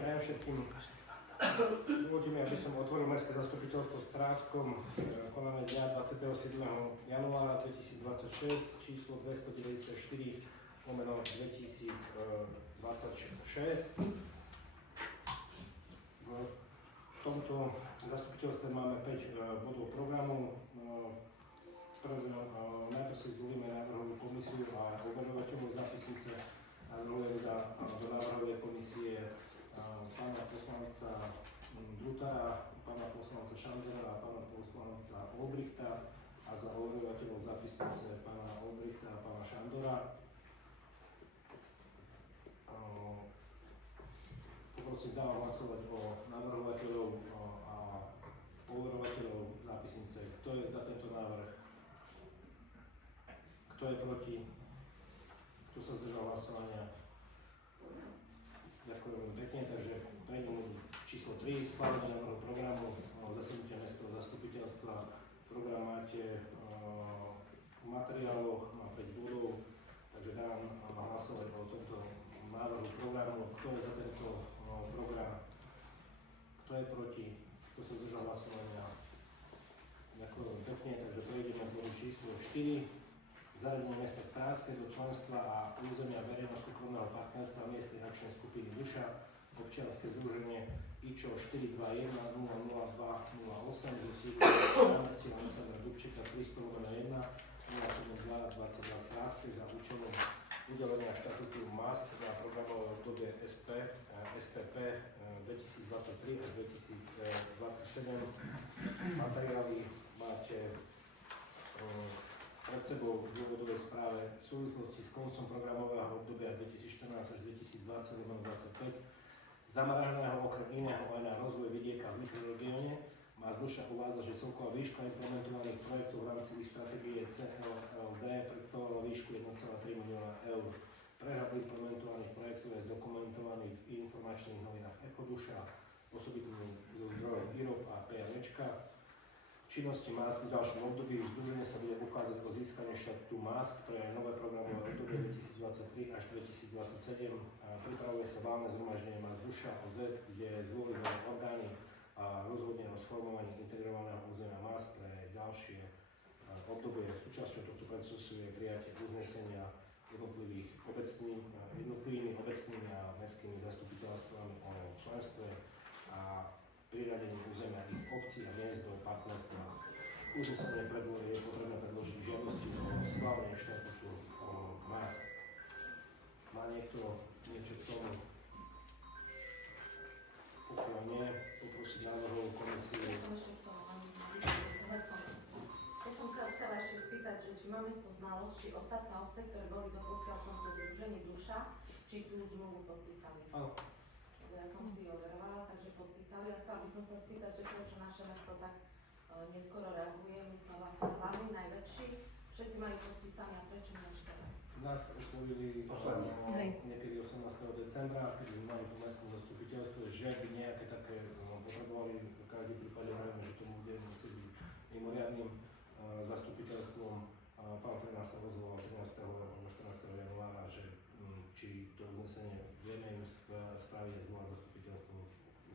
prajem všetkým. Dovoľte mi, aby som otvoril Mestské zastupiteľstvo v Stránskom, konané dňa 27. januára 2026, číslo 294 lomeno 2026. V tomto zastupiteľstve máme 5 bodov programu. Najprv si zvolíme návrhovú komisiu a overovateľov zápisnice. Navrhujem do návrhovej komisie pána poslanca Drutara, pána poslanca Šandera a pána poslanca Olbrichta a za overovateľov zápisnice pána Olbrichta a pána Šandora. Poprosím, dávam hlasovať o navrhovateľov a overovateľov zápisnice. Kto je za tento návrh? Kto je proti? Kto sa zdržal hlasovania? Ďakujem veľmi pekne, takže prejdeme číslo 3, schválenie návrhu programu zasadnutia Mestského zastupiteľstva. Program máte v materiáloch, má 5 bodov, takže dám hlasovať o tomto návrhu programu. Kto je za tento program? Kto je proti? Kto sa zdržal hlasovania? Ďakujem veľmi pekne, takže prejdeme k bodu číslo 4. Zaradenie mesta Stránske do členstva a územia verejno-súkromného partnerstva miestnej akčnej skupiny Duša, občianske združenie IČO 421 002 08 do sídla námestia Alexandra Dubčeka 300/1 072 22 Stránske za účelom udelenia štatútu MASK na programové obdobie SPP 2023 až 2027. Materiály máte pred sebou v dôvodovej správe v súvislosti s koncom programového obdobia 2014 až 2020-2025 zameraného okrem iného aj na rozvoj vidieka v mikroregióne. Má Duša uvádza, že celková výška implementovaných projektov v rámci ich stratégie CLLD predstavovala výšku 1,3 milióna eur. Prehľad implementovaných projektov je zdokumentovaný v informačných novinách Ekoduša, osobitným zo zdrojov IROP a PRVčka. Činnosti MASK v ďalšom období združenie sa bude ukázať o získanie štatútu MASK pre nové programové obdobie 2023 až 2027. Pripravuje sa valné zhromaždenie MASK Duša OZ, kde zvolí nové orgány a rozhodne o sformovaní integrovaného územia MASK pre ďalšie obdobie. Súčasťou tohto procesu je prijatie uznesenia jednotlivými obecnými a mestskými zastupiteľstvami o členstve a priradení územia ich obcí a miest do partnerstva. Uznesenie je potrebné predložiť žiadosti o schválenie štatútu MASK. Má niekto niečo k tomu? Pokiaľ nie, poprosiť návrhovú komisiu. Ja som sa chcela ešte spýtať, že či máme z toho znalosť, či ostatné obce, ktoré boli doposiaľ v tomto združení Duša, či tú zmluvu podpísali. Áno. Ja som si overovala, takže podpísali. A chcela by som sa spýtať, že prečo naše mesto tak neskoro reaguje. My sme vlastne hlavní, najväčší. Všetci majú podpísané a prečo nie ešte raz? Nás oslovili niekedy 18. decembra, keď sme mali po mestskom zastupiteľstve, že by nejaké také potrebovali, v každom prípade hovoríme, že tomu bude musieť byť mimoriadnym zastupiteľstvom. Pán Frena sa ozval 13. alebo 14. januára, že či to uznesenie vieme im spraviť a zvolať zastupiteľstvo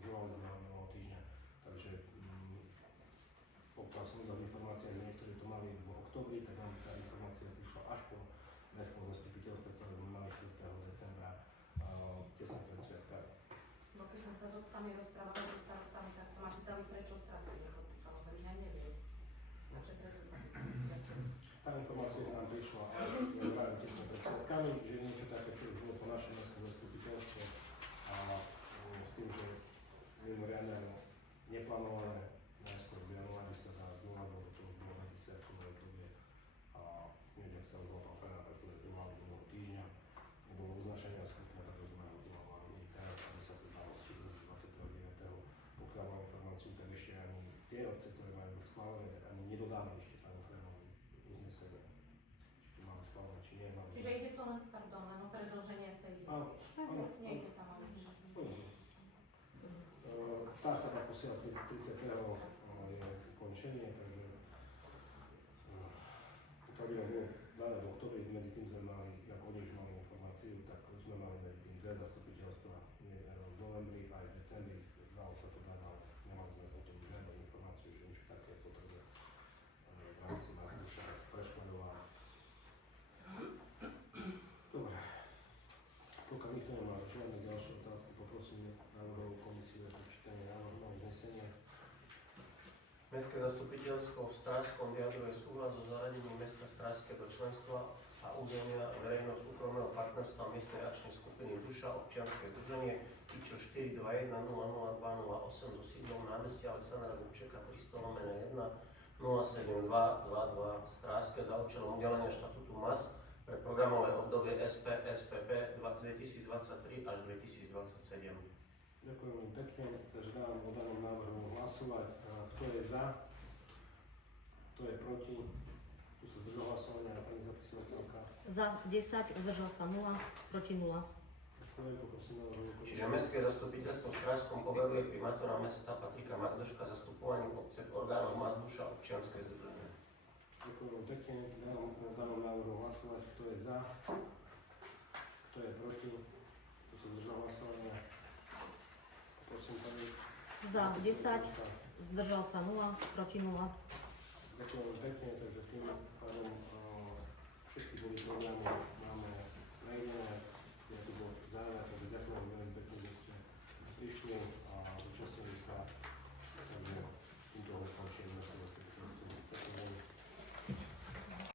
zvolali z minulého týždňa. Takže pokiaľ som dal informácie, že niektorí to mali v októbri, tak nám tá informácia prišla až po mestskom zastupiteľstve, ktoré sme mali 4. decembra, tesne pred sviatkami. No keď som sa s obcami rozprávala so starostami, tak sa ma pýtali, prečo Stránske nepodpísalo. Hovorím, ja neviem. Takže preto sa pýtam. Tá informácia nám prišla až tesne pred sviatkami, že niečo také, čo už bolo po našom mestskom zastupiteľstve a s tým, že mimoriadne neplánované najskôr v januári sa dá znova, lebo to už bolo medzi sviatkové obdobie a neviem, sa ozval pán Frena, tak sme to mali minulého týždňa. Nebolo uznašenia schopné, tak sme ho zvolali teraz, aby sa to dalo stihnúť 29. Pokiaľ mám informáciu, tak ešte ani tie obce, ktoré majú schválené, tak ani nedodáme ešte pánu Frenovi uznesenie. Či máme schválené, či nie. Čiže ide to len, len o predĺženie tej zmluvy. Nie je tam ale nič. Tá sa tak posiela 30. je ukončenie, takže pokiaľ by nám bolo dané v oktobri, medzi tým sme mali, ako oni už mali informáciu, tak už sme mali medzi tým dve zastupiteľstva v novembri aj Žiadne ďalšie otázky, poprosím návrhovú komisiu o prečítanie návrhu uznesenia. Mestské zastupiteľstvo v Strážskom vyjadruje súhlas so zaradením mesta Strážske do členstva a územia verejno-súkromného partnerstva miestnej akčnej skupiny Duša občianske združenie IČO 421 00208 so sídlom námestia Alexandra Dubčeka 300/1 07222 Strážske za účelom udelenia štatútu MAS pre programové obdobie SPP 2023 až 2027. Ďakujem veľmi pekne, takže dávam o danom návrhu hlasovať. Kto je za? Kto je proti? Tu sa zdržal hlasovania, pani zapisovateľka. Za 10, zdržal sa 0, proti 0. Ďakujem, poprosím návrhu. Čiže Mestské zastupiteľstvo v Strážskom poveruje primátora mesta Patrika Magdoška zastupovaním obce v orgánoch MAS Duša občianske združenie. Ďakujem veľmi pekne, dávam o danom návrhu hlasovať. Kto je za? Kto je proti? Tu sa zdržal hlasovania. Prosím, pani. Za 10, zdržal sa 0, proti 0. Ďakujem veľmi pekne, takže tým pádom všetky boli programy máme prejdené. Ja tu bol záver, takže ďakujem veľmi pekne, že ste prišli a zúčastnili sa. Takže týmto končím naše zastupiteľstvo. Ďakujem veľmi.